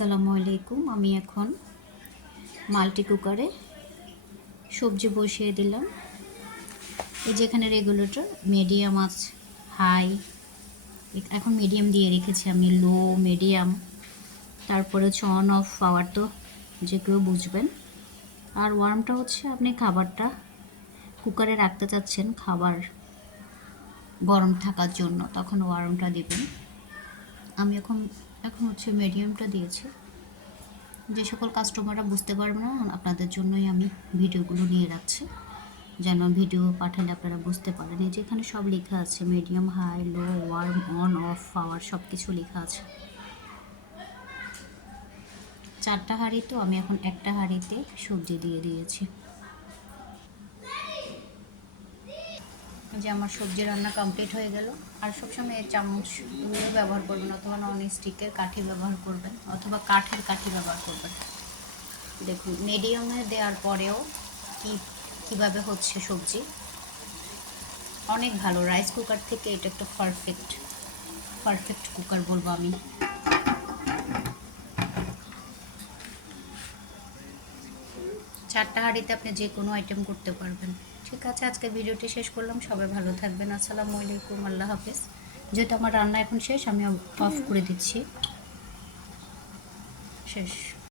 আসসালামু আলাইকুম। আমি এখন মাল্টি কুকারে সবজি বসিয়ে দিলাম। এই যে এখানে রেগুলেটর মিডিয়াম আছে, হাই, এখন মিডিয়াম দিয়ে রেখেছি আমি, লো, মিডিয়াম, তারপরে হচ্ছে অন অফ পাওয়ার, তো যে কেউ বুঝবেন। আর ওয়ার্মটা হচ্ছে আপনি খাবারটা কুকারে রাখতে চাচ্ছেন খাবার গরম থাকার জন্য, তখন ওয়ার্মটা দিবেন। আমি এখন হচ্ছে মিডিয়ামটা দিয়েছি। যে সকল কাস্টমাররা বুঝতে পারবে না, আপনাদের জন্যই আমি ভিডিওগুলো নিয়ে রাখছি, যেন ভিডিও পাঠালে আপনারা বুঝতে পারেন। এই যে এখানে সব লেখা আছে, medium, high, low, warm, on off power, সব কিছু লেখা আছে। 4টা হাঁড়ি, তো আমি এখন একটা হাঁড়িতে সবজি দিয়ে দিয়েছি। যে আমার সবজি রান্না কমপ্লিট হয়ে গেল। আর সবসময় চামচগুলো ব্যবহার করবেন, অথবা নন স্টিকের কাঠি ব্যবহার করবেন, অথবা কাঠের কাঠি ব্যবহার করবেন। দেখুন মিডিয়ামে দেওয়ার পরেও কিভাবে হচ্ছে সবজি, অনেক ভালো। রাইস কুকার থেকে এটা একটা পারফেক্ট কুকার বলবো আমি। 4টা হাঁড়িতে আপনি যে কোনো আইটেম করতে পারবেন। ঠিক আছে, আজকে ভিডিওটি শেষ করলাম। সবাই ভালো থাকবেন। আসসালামু আলাইকুম, আল্লাহ হাফেজ। যেহেতু আমার রান্না এখন শেষ, আমি অফ করে দিচ্ছি। শেষ।